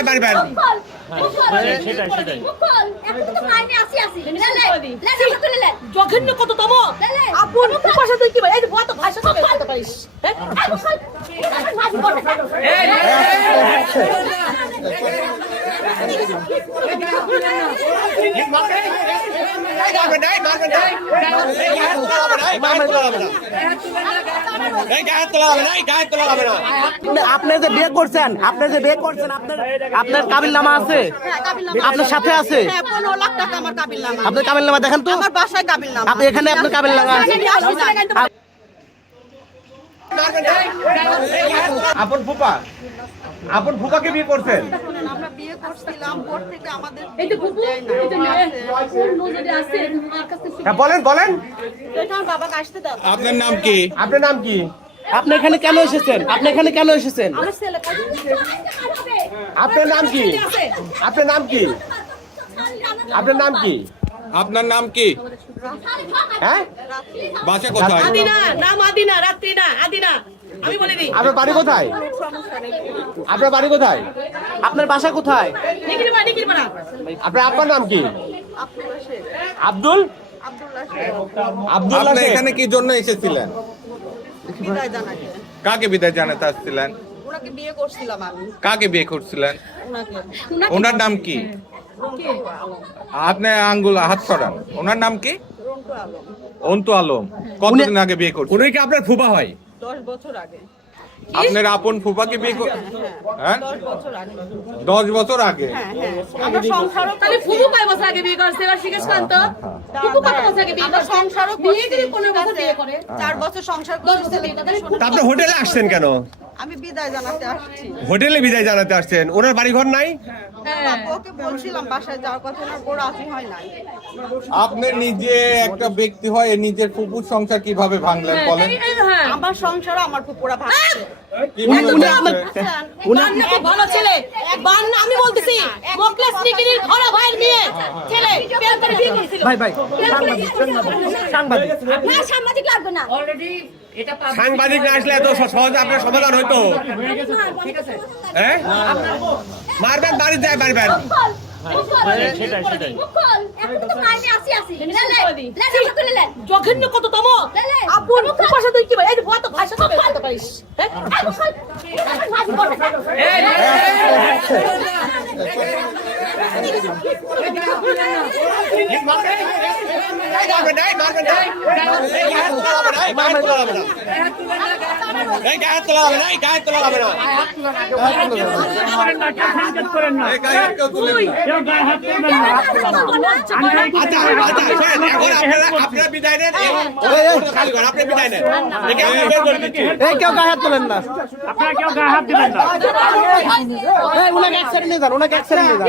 যায় বাড়ি বাড়ি জঘন্য কততম আপন ভাষা তুই কি বল এই ভয় তো ভাষা তো বলতে পারিস হ্যাঁ? নাই মারবে নাই আপনি- যে বিয়ে করছেন আপনি যে বিয়ে করছেন আপনার আপনার কাবিল নামা আছে? আপনার সাথে আছে? হ্যাঁ পনেরো লাখ টাকা আমার কাবিল নামা আপনার কাবিল নামা দেখেন তো। আপনি এখানে আপনার কাবিল নামা আছে আপন ফুপা আপন ফুপাকে বিয়ে করছেন? আমরা বিয়ে করছিলাম পর থেকে আমাদের এই তো ফুপু এই তো মেয়ে নজরে আছে তোমার কাছে হ্যাঁ বলেন বলেন। এটা আমার বাবাকে আসতে দাও। আপনার নাম কি? আপনার নাম কি? আপনি এখানে কেন এসেছেন? আপনি এখানে কেন এসেছেন? আপনার নাম কি? আপনার নাম কি? আপনার নাম কি? আপনার নাম কি? হ্যাঁ? বাসা কোথায়? আদিনা নাম আদিনা রাত্রি না আদিনা। আপনার বাড়ি কোথায়? আপনার বাড়ি কোথায়? আপনার বাসা কোথায়? আপনার আপনার নাম কি? আব্দুল? আব্দুল্লাহ আপনি এখানে কি জন্য এসেছিলেন? কাকে বিদায় জানাতে আসছিলেন? ওনাকে বিয়ে করছিলাম আমি। কাকে বিয়ে করছিলেন? ওনার নাম কি? আপনি আঙ্গুল হাত সরান। ওনার নাম কি? অন্তু আলম। কতদিন আগে বিয়ে করছেন উনি কি আপনার ফুপা হয়? দশ বছর আগে। আপনার আপন ফুফাকে বিয়ে হ্যাঁ দশ বছর আগে। দশ বছর আগে? হ্যাঁ হ্যাঁ। আমরা সংসারও তাহলে ফুফু কয় বছর আগে বিয়ে করছে? এবার জিজ্ঞেস করেন তো? ফুপু কত বছর আগে বিয়ে করছে? সংসারও করে বছর? বিয়ে করে বছর সংসার করছি। তাহলে হোটেলে আসছেন কেন? আমি বিদায় জানাতে আসছি। হোটেলে বিদায় জানাতে আসছেন। ওনার বাড়ি ঘর নাই? হ্যাঁ। ওকে বলছিলাম বাসায় যাওয়ার কথা ওনার বড় রাজি হয় নাই। আপনি নিজে একটা ব্যক্তি হয় নিজের ফুপুর সংসার কীভাবে ভাঙলেন বলেন? এই- এই- হ্যাঁ। আমার সংসার আমার ফুপুরা ভাঙছে। কীভাবে উনি ভাঙছেন? বান্না খুব ভালো ছেলে। আমি বলতেছি মোকলেস নিকিরির ঘরে ভাইয়ের মেয়ে ছেলে। প্রেম করে বিয়ে করেছিল। ভাই ভাই সাংবাদিক না সাংবাদিক লাগবে না। সাংবাদিক না আসলে এত সহজে আপনার সমাধান হইতো। হ্যাঁ? মারবেন বাড়ি যায় বাড়ি জঘন্য কততম আপন ভাষা তুই কি এই ভয় তো ভাষা তো পারিস হ্যাঁ? আপনারা বিদায় নেন আপনি বিদায় নেন কেউ গায়ে হাত তোলেন না। আপনারা কেউ গায়ে হাত দিবেন না ওনাকে এক সাইড নিয়ে যান ওনাকে এক সাইড নিয়ে যান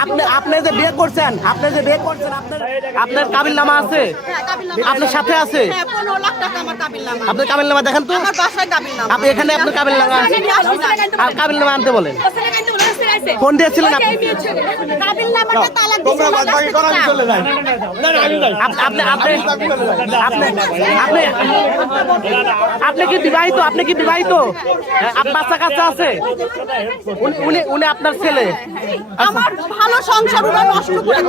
আপনি আপনি যে বিয়ে করছেন আপনি যে বিয়ে করছেন আপনার কাবিল নামা আছে হ্যাঁ, আপনার সাথে আছে হ্যাঁ আপনার কাবিল নামা দেখেন তো আপনি এখানে আপনার কাবিল নামা আর কাবিল নামা আনতে বলেন ফোন দিয়েছিলেন আপনি তোমরা বাদ বাকি করো আমি চলে যাই। না না আমি যাই। আপনি আপনি আপনি আপনি আপনি কি বিবাহিত? আপনি কি বিবাহিত? হ্যাঁ, আপনার বাচ্চা কাচ্চা আছে? উনি উনি আপনার ছেলে। আমার ভালো সংসার নষ্ট করে।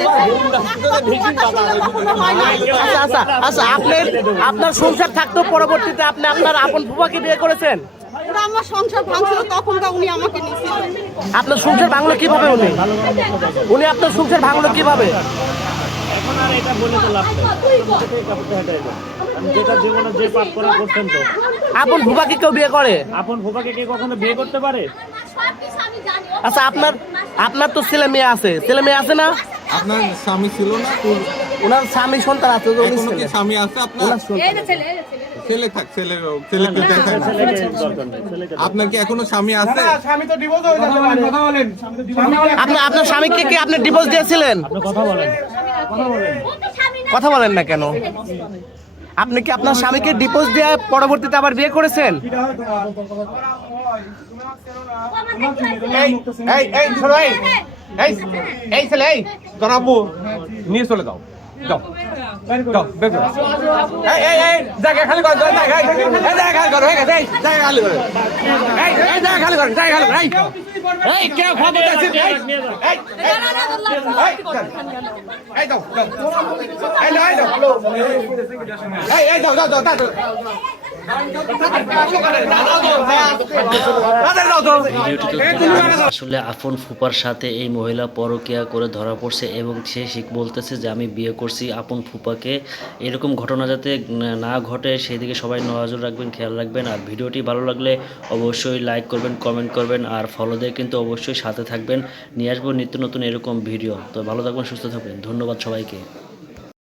আচ্ছা আচ্ছা আচ্ছা। আপনার আপনার সংসার থাকতেও পরবর্তীতে। আপনি আপনার আপন ফুফাকে বিয়ে করেছেন? ওরা আমার সংসার ভাঙছিল তখন উনি আমাকে নিছিল আপনার সংসার ভাঙলো কীভাবে উনি? উনি আপনার সংসার ভাঙলো কীভাবে? এখন আর এটা বলে তো লাভ নেই। কাপড়টা হেঁটে এলো। আমি যেটা জীবনে যে পাপ করে করছেন তো। আপন ফুফাকে কেউ বিয়ে করে? আপন ফুপাকে কে কখনো বিয়ে করতে পারে? আচ্ছা আপনার আপনার তো ছেলে মেয়ে আছে। ছেলে মেয়ে আছে না? আপনার স্বামী ছিল না? ওনার স্বামী সন্তান আছে। স্বামী আছে আপনার? ছেলে। ছেলে ছেলে থাক ছেলে দরকার নেই ছেলেকে আপনার কি এখনও স্বামী আছে স্বামী তো ডিভোর্স হয়ে যাবে কথা বলেন আপনি আপনার স্বামীকে কি আপনি ডিভোর্স দিয়েছিলেন আপনি কথা বলেন কথা বলেন না কেন আপনি কি আপনার স্বামীকে ডিপোজ দিয়ে পরবর্তীতে আবার বিয়ে করেছেন এই ছেলে এই তোর নিয়ে চলে যাও যাও। যাও বের করো। এই এই এই জায়গা খালি কর জায়গা খালি কর হয়ে গেছে জায়গা খালি কর। জায়গা খালি কর জায়গা খালি কর এই। কেউ খাব এই এই এই দাও দাও এই দাও দাও দাও দাও আসলে আফন ফুপার সাথে এই মহিলা পরকিয়া করে ধরা পড়ছে এবং সে শিখ বলতেছে যে, আমি বিয়ে করছি আপন ফুপাকে। এরকম ঘটনা যাতে না ঘটে, সেদিকে সবাই নজর রাখবেন, খেয়াল রাখবেন। আর ভিডিওটি ভালো লাগলে অবশ্যই লাইক করবেন, কমেন্ট করবেন, আর ফলো দিয়ে কিন্তু অবশ্যই সাথে থাকবেন। নিয়ে আসব নিত্য নতুন এরকম ভিডিও। তো ভালো থাকবেন, সুস্থ থাকবেন। ধন্যবাদ সবাইকে।